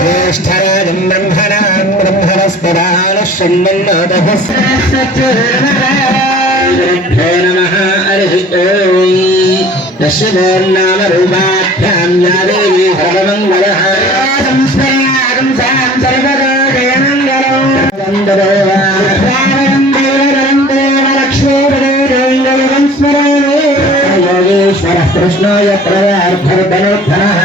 ജ്യേഷ്ഠരാജം ബ്രഹ്മരാം ബ്രഹ്മണസ്പദാലശ്വന്മന്നോദ നമഃ ഹരി ഓം ദശോർണാമരൂപാഭ്യാം യാദേവി ഹരമംഗള സംസ്മരണാകം സാം സർവദോഷയമംഗളം कृष्णो यत्र धनुर्धनः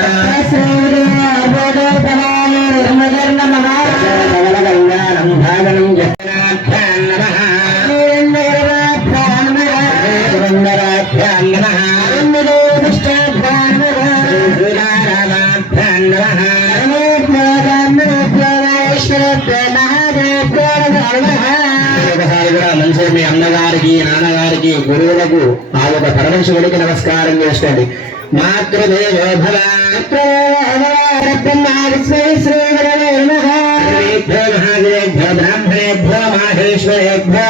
भागनं जगन्नाथ्यां नमः पुरन्दराभ्यां नमः निष्ठाभ्यां नमः श्रीरामाभ्यां नमः ఒకసారి కూడా మంచిగా మీ అన్నగారికి నాన్నగారికి గురువులకు ఆ ఒక పరమశివుడికి నమస్కారం చేసుకోండి మాతృదేవో భవ శ్రీగురవేభ్యో మహాదేభ్యో బ్రాహ్మణేభ్యో మాహేశ్వరేభ్యో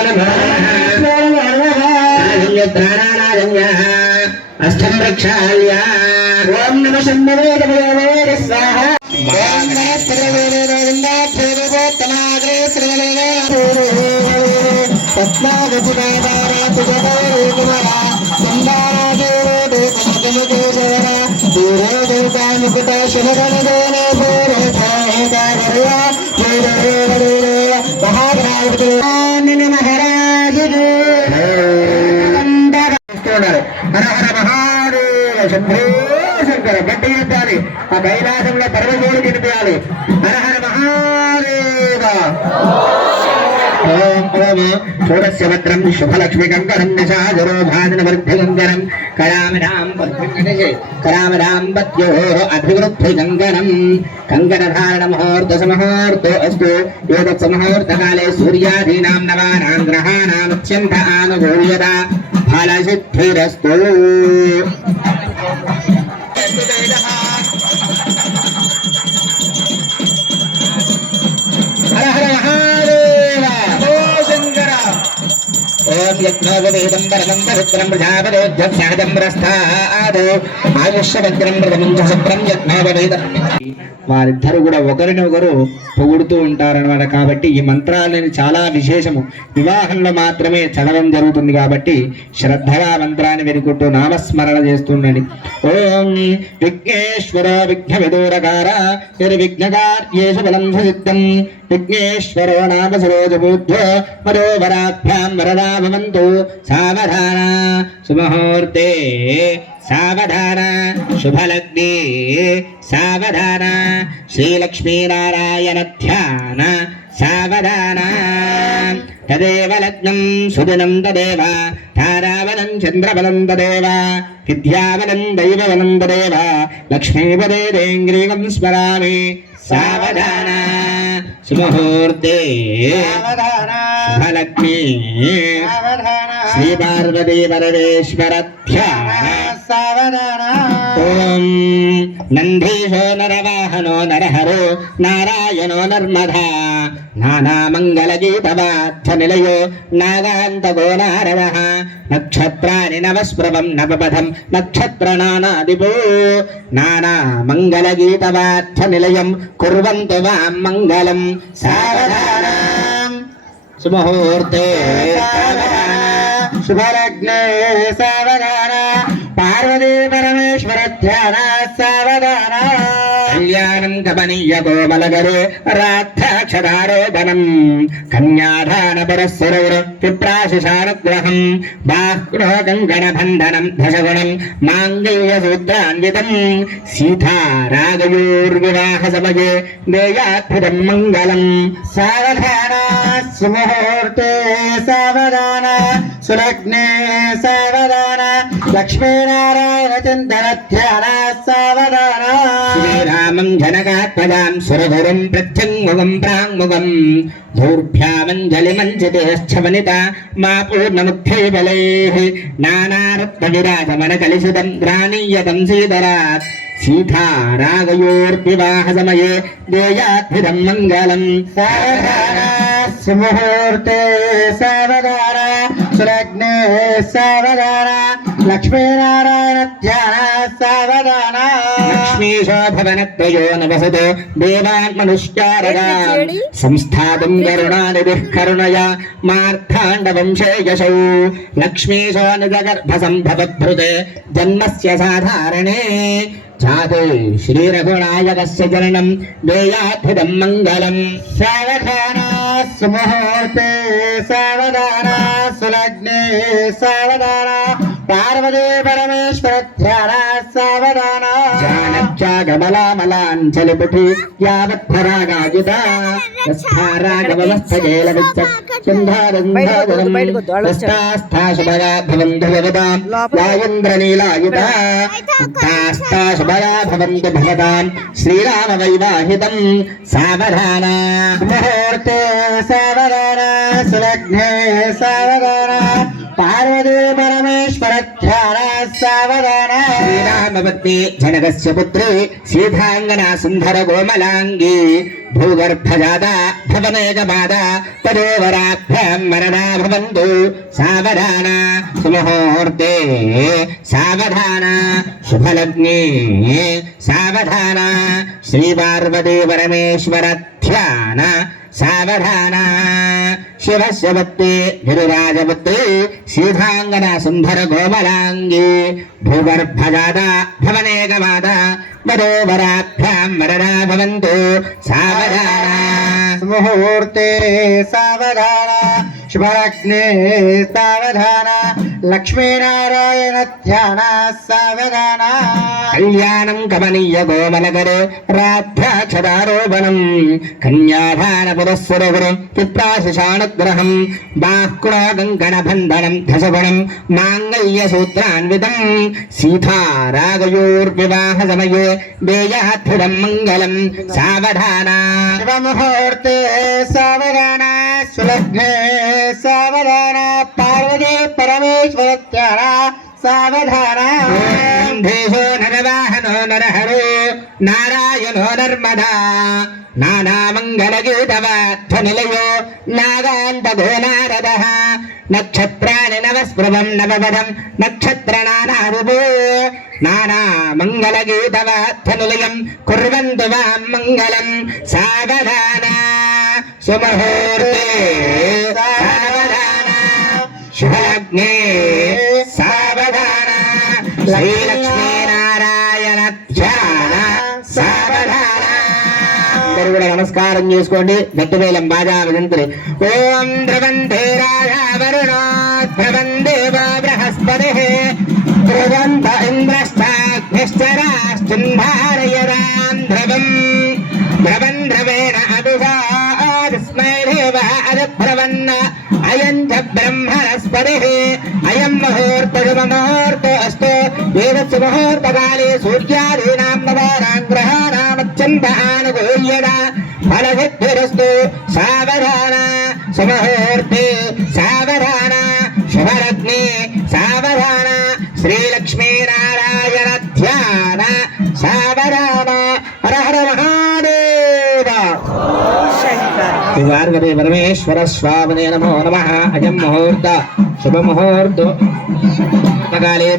నమోనారాయణ్య అష్టం ప్రక్షాళ్య ఓం నమ శంభవే స్వాహ మహారాజు హర మహాదేవ శంభో శంకర గట్టి చెప్పాలి ఆ కైలాసంలో పరమశివుడు తినిపించాలి ఓం ఓం షోడస్య భద్రం శుభలక్ష్మి కంకరం దశాజరో భాజన వర్ధి కంకరం కరామరాం కరామరాం పద్యో అభివృద్ధి కంకణం కంకణధారణ ముహూర్త సమహూర్తో అస్తు ఏతత్ సమహూర్తకాలే సూర్యాదీనాం నవానాం గ్రహాణాం అత్యంత ఫలసిద్ధిరస్తు ఓం యజ్ఞోపవేదం వరదం పవిత్రం యజ్ఞోపవేదం వారిద్దరు కూడా ఒకరిని ఒకరు పొగుడుతూ ఉంటారన్నమాట కాబట్టి ఈ మంత్రాలని చాలా విశేషము. వివాహంలో మాత్రమే చదవడం జరుగుతుంది కాబట్టి శ్రద్ధగా మంత్రాన్ని వెనుకుంటూ నామస్మరణ చేస్తుండండి. ఓం విఘ్నేశ్వర విఘ్న విదూరకార నిర్విఘ్నకార్యేషు బలం సిద్ధం విఘ్నేశ్వరో నామ సరోజబూధ్వ మరోవరాభ్యాం వరదా భవంతు సావధాన సుముహూర్తే సావధాన శుభలగ్నే సావధాన శ్రీలక్ష్మీనారాయణ ధ్యాన సావధాన తదేవ లగ్నం సుదినం తదేవ తారావనం చంద్రబలం తదేవ విద్యావనం దైవవనం తదేవ లక్ష్మీపదేంగ్రీవం స్మరామి సావధానా సుముహూర్తే శుభలక్ష్మీ శ్రీ పార్వతీ పరమేశ్వర ఓం నందీశో నరవాహనో నరహరో నారాయణో నర్మధా నానామంగళగీతవార్థ నిలయో నాగాంతగో నారద నక్షత్రాని నవస్ప్రవం నవపథం నక్షత్రనానాదిపో నానామంగళగీతవార్థ నిలయం కుర్వంతు వాం మంగళం సావధానం సుముహూర్తే శుభలగ్నే సావధాన పార్వతీ పరమేశ్వర ధ్యాన సావధాన కళ్యాణం గమనీయ గోమలగరు రాక్షారోపణం కన్యాధాన పురస్సరౌర విప్రాశిషానుగ్రహం బాహ్నో కంకణ బంధనం దశగుణం మాంగళ్య సూత్రాన్వితం సీతారాగయోర్వివాహ సమయే దేయాద్భుతం మంగళం సావధాన సుముహూర్తే సావధాన సులగ్నే సావధాన లక్ష్మీనారాయణ చింతన ధ్యాన సావధాన శ్రీరామం జనకాత్మజాం సురగురుం ప్రత్యంగుగం ప్రాంగుగం ధూర్భ్యామంజలిమంచితేశ్చవనిత మా పూర్ణముఖ్యై బలైః నానారత్న విరాజమన కలిసిదం గ్రాణీయతం సీదరాత్ సీతా రాగయోర్వివాహ సమయే దేయాద్భిదం మంగళం సావధాన సుముహూర్తే సావధాన సురగ్నే సావధాన లక్ష్మీనారాయణ ధ్యాన సావధాన లక్ష్మీశో భవనత్రయో నవసదో దేవాన్ మనుష్యారగాన్ సంస్థాతం కరుణానిధిః కరుణయా మార్తాండవంశే యశౌ లక్ష్మీశో నిజగర్భ సంభవభృతే జన్మస్య సాధారణే జాతే శ్రీరఘునాయకస్య జననం దేయాద్భుతం మంగళం సావధాన సుముహూర్తే సావధాన సులగ్నే సావధాన పార్వతీ పరమేశ్వర ధ్యాన సావధాన విచ్చ భవంతు స్థాస్థాశుభగా భవంతు భవతాం శ్రీరామ వైవాహితం సావధాన ముహూర్తే సావధాన సులగ్నే సావధాన పార్వతీ పరమేశ్వర ధ్యాన సావధాన శ్రీరామపత్ని జనకస్య పుత్రి సీతాంగనా సుందర కోమలాంగి భూగర్భజాత భవనేకమాద తదోవరాభ్యాం మరణా భవంతు సావధాన సుముహూర్తే సావధాన శుభలగ్నే సావధాన శ్రీ శ్రీపార్వతీ పరమేశ్వర ధ్యాన సావధాన శివస్య భక్తి గిరిరాజపుత్రి సీతాంగన సుందర గోమలాంగి భూగర్భజాత భవనేకమాత వరోవరాభ్యాం మరణా భవంతు సావధాన ముహూర్తే సావధాన శుభలగ్నే సావధాన లక్ష్మీనారాయణ ధ్యాన సావధాన కళ్యాణం కమనీయ కోమలకరే రాధ్రాక్షరారోపణం కన్యాధాన పురస్సురగురం పిప్రాశిషాణగ్రహం బాహ్కుణాకంకణబంధనం దశగుణం మాంగళ్య సూత్రాన్వితం సీతారాగయోర్వివాహ సమయే దేయాత్ఫుడం మంగళం సావధాన శుభముహూర్తే సావధాన సులభ్నే సావధాన పార్వతీ పరమేశ్వర ధ్యాన సావధాన నరవాహనో నరహరో నారాయణో నర్మదా నానామంగళగీతవాధ్వనిలయో నాగాంతగో నారద నక్షత్రాణి నవస్పృవం నవవదం నక్షత్రనానారుభో నానామంగళగీతవాధ్వనిలయం కుర్వంతు వాం మంగళం సావధాన సుమహూర్తే సావధాన శుభలగ్నే శ్రీలక్ష్మీనారాయణ ధ్యాన సావధాన అందరూ కూడా నమస్కారం చేసుకోండి. గట్టివేలం బాగా వినంతులు. ఓం ద్రవంతే రాజా వరుణో ధ్రువందేవో బృహస్పతి. ధ్రువంత ఇంద్రశ్చాగ్నిశ్చరాశ్చింధారయరాం ధ్రువం ధ్రువం ధ్రువేణ అభిషా స్మైరేవ అదభ్రవన్న అయం చ బ్రహ్మణస్పతి అయం ముహూర్త శుభముహూర్త అస్తో ఏతత్ ముహూర్తకాలే సూర్యాదీనాం నవానాం గ్రహాణామత్యంత సావధాన సుముహూర్తే సావధాన శుభరత్నే సావధాన శ్రీలక్ష్మీనారాయణ ధ్యాన సావధాన హరహర మహాదేవ పార్వతీ పరమేశ్వర స్వామినే నమో నమ అజం ముహూర్త శుభ ముహూర్త కాలే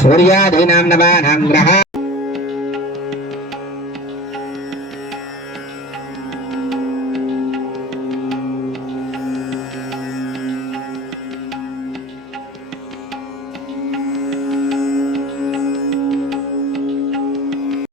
సూర్యాదీనాం నవానాం గ్రహ